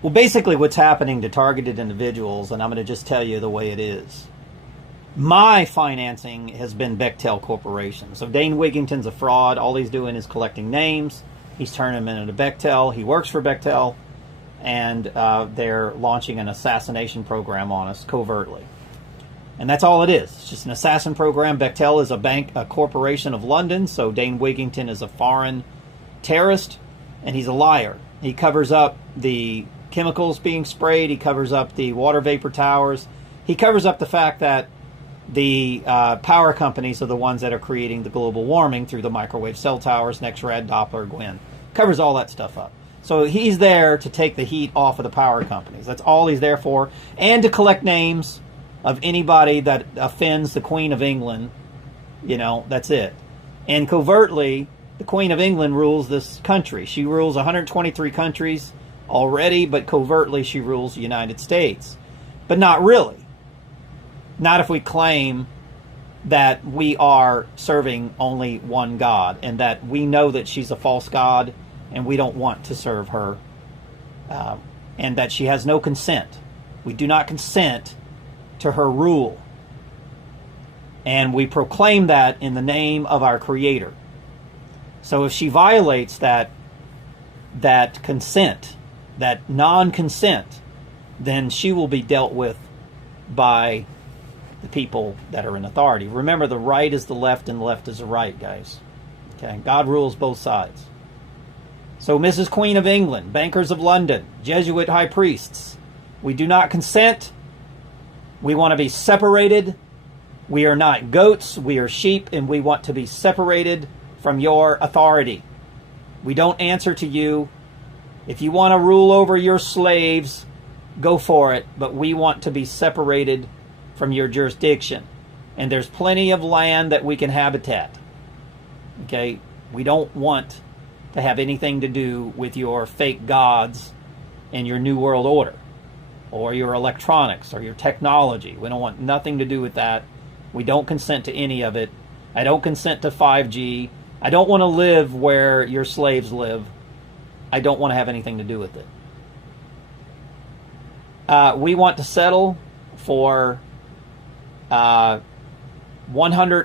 Well, basically what's happening to targeted individuals, and I'm going to just tell you the way it is. My financing has been Bechtel Corporation. So Dane Wigington's a fraud. All he's doing is collecting names. He's turning them into Bechtel. He works for Bechtel, and they're launching an assassination program on us covertly. And that's all it is. It's just an assassin program. Bechtel is a corporation of London, so Dane Wigington is a foreign terrorist, and he's a liar. He covers up the chemicals being sprayed. He covers up the water vapor towers. He covers up the fact that the power companies are the ones that are creating the global warming through the microwave cell towers, NextRad, Doppler, Gwen. Covers all that stuff up. So he's there to take the heat off of the power companies. That's all he's there for. And to collect names of anybody that offends the Queen of England. You know, that's it. And covertly, the Queen of England rules this country. She rules 123 countries already, but covertly she rules the United States. But not really. Not if we claim that we are serving only one God, and that we know that she's a false God and we don't want to serve her, and that she has no consent. We do not consent to her rule. And we proclaim that in the name of our Creator. So if she violates that consent, that non-consent, then she will be dealt with by the people that are in authority. Remember, the right is the left and the left is the right, guys. Okay, God rules both sides. So Mrs. Queen of England, bankers of London, Jesuit high priests, we do not consent. We want to be separated. We are not goats, we are sheep, and we want to be separated from your authority. We don't answer to you. If you want to rule over your slaves, go for it, but we want to be separated from your jurisdiction. And there's plenty of land that we can habitat. Okay? We don't want to have anything to do with your fake gods and your New World Order, or your electronics, or your technology. We don't want nothing to do with that. We don't consent to any of it. I don't consent to 5G. I don't want to live where your slaves live. I don't want to have anything to do with it. We want to settle for $100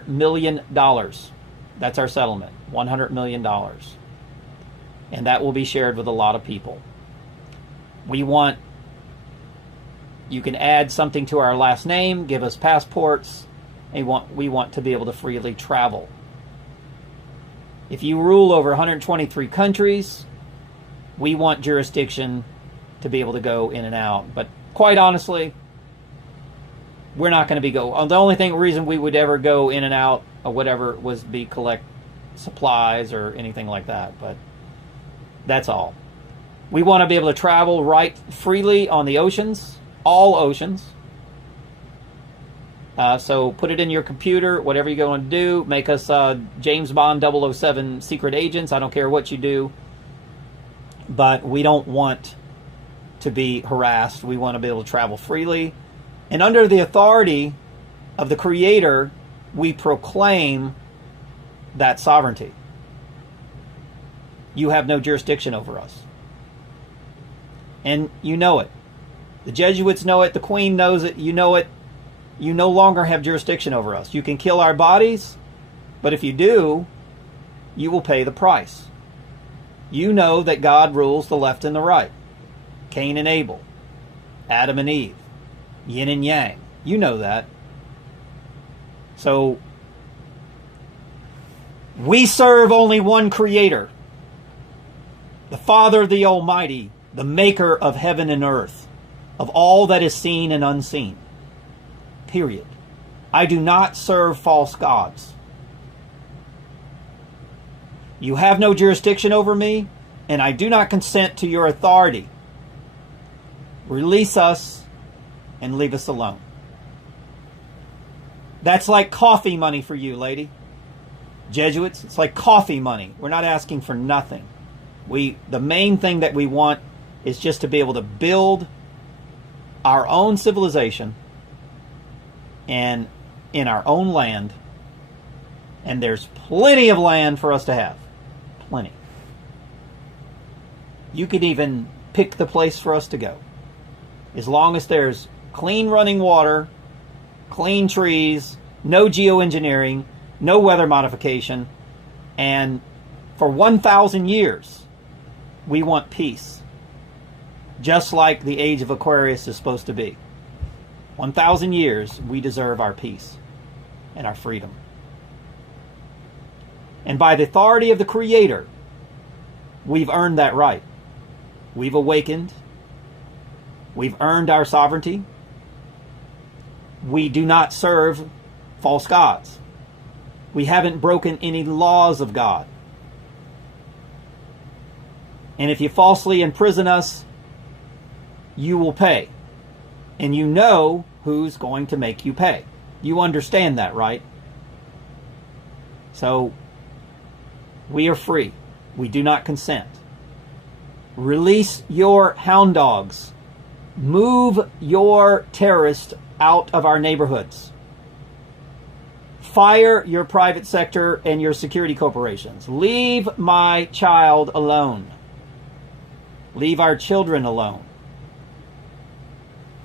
million. That's our settlement, $100 million. And that will be shared with a lot of people. We want, you can add something to our last name, give us passports, and we want to be able to freely travel. If you rule over 123 countries, we want jurisdiction to be able to go in and out. But quite honestly, we're not going to be the only reason we would ever go in and out or whatever was be collect supplies or anything like that. But that's all. We want to be able to travel right freely on the oceans, all oceans. So put it in your computer, whatever you're going to do. Make us James Bond 007 secret agents. I don't care what you do. But we don't want to be harassed. We want to be able to travel freely. And under the authority of the Creator, we proclaim that sovereignty. You have no jurisdiction over us. And you know it. The Jesuits know it. The Queen knows it. You know it. You no longer have jurisdiction over us. You can kill our bodies, but if you do, you will pay the price. You know that God rules the left and the right. Cain and Abel. Adam and Eve. Yin and Yang. You know that. So, we serve only one Creator. The Father, the Almighty, the Maker of heaven and earth, of all that is seen and unseen. Period. I do not serve false gods. You have no jurisdiction over me, and I do not consent to your authority. Release us and leave us alone. That's like coffee money for you, lady. Jesuits, it's like coffee money. We're not asking for nothing. The main thing that we want is just to be able to build our own civilization and in our own land. And there's plenty of land for us to have. Plenty. You could even pick the place for us to go. As long as there's clean running water, clean trees, no geoengineering, no weather modification, and for 1,000 years, we want peace. Just like the age of Aquarius is supposed to be. 1,000 years, we deserve our peace and our freedom. And by the authority of the Creator, we've earned that right. We've awakened. We've earned our sovereignty. We do not serve false gods. We haven't broken any laws of God. And if you falsely imprison us, you will pay. And you know who's going to make you pay. You understand that, right? So, we are free. We do not consent. Release your hound dogs. Move your terrorists out of our neighborhoods. Fire your private sector and your security corporations. Leave my child alone. Leave our children alone.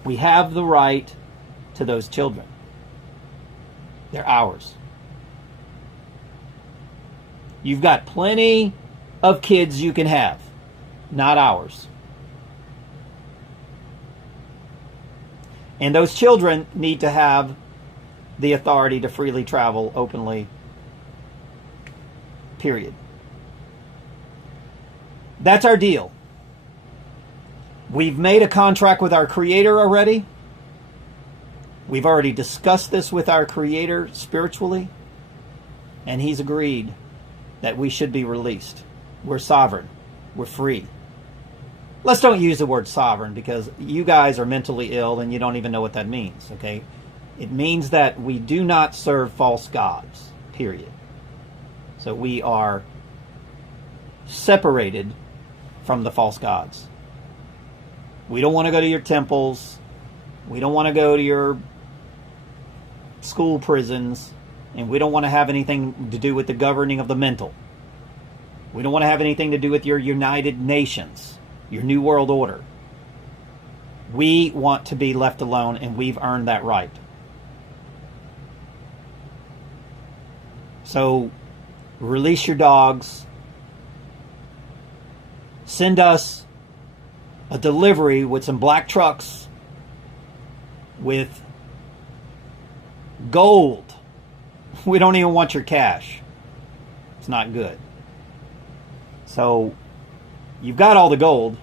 We have the right to those children. They're ours. You've got plenty of kids you can have, not ours. And those children need to have the authority to freely travel openly, period. That's our deal. We've made a contract with our Creator already. We've already discussed this with our Creator spiritually, and He's agreed that we should be released. We're sovereign. We're free. Let's don't use the word sovereign, because you guys are mentally ill and you don't even know what that means, okay? It means that we do not serve false gods, period. So we are separated from the false gods. We don't want to go to your temples. We don't want to go to your school prisons. And we don't want to have anything to do with the governing of the mental. We don't want to have anything to do with your United Nations, your New World Order. We want to be left alone, and we've earned that right. So, release your dogs. Send us a delivery with some black trucks with gold. We don't even want your cash. It's not good. So, you've got all the gold,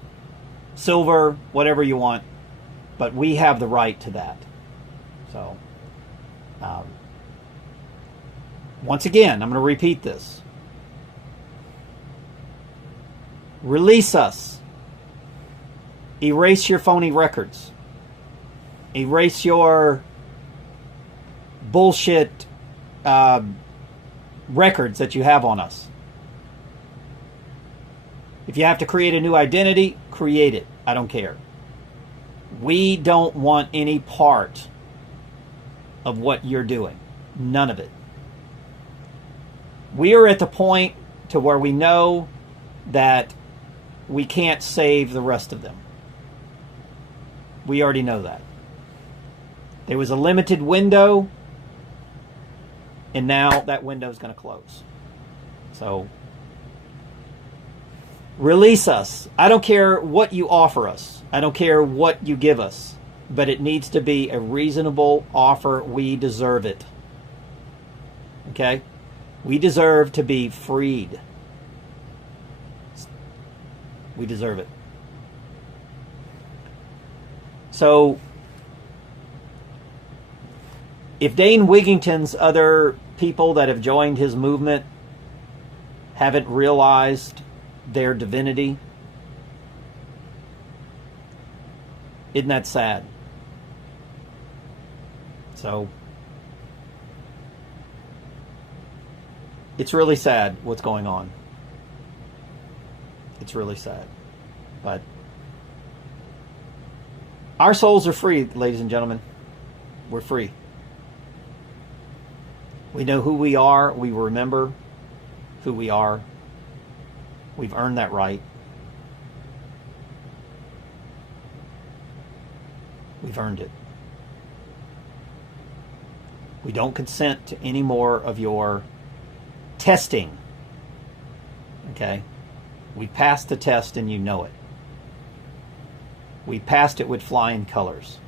silver, whatever you want, but we have the right to that. So, once again, I'm going to repeat this. Release us. Erase your phony records. Erase your bullshit records that you have on us. If you have to create a new identity, create it. I don't care. We don't want any part of what you're doing. None of it. We are at the point to where we know that we can't save the rest of them. We already know that. There was a limited window, and now that window is going to close. So, release us. I don't care what you offer us. I don't care what you give us. But it needs to be a reasonable offer. We deserve it. Okay? We deserve to be freed. We deserve it. So, if Dane Wigington's other people that have joined his movement haven't realized their divinity, isn't that sad? So, it's really sad what's going on. It's really sad. But our souls are free, ladies and gentlemen. We're free. We know who we are. We remember who we are. We've earned that right. We've earned it. We don't consent to any more of your testing. Okay? We passed the test and you know it. We passed it with flying colors.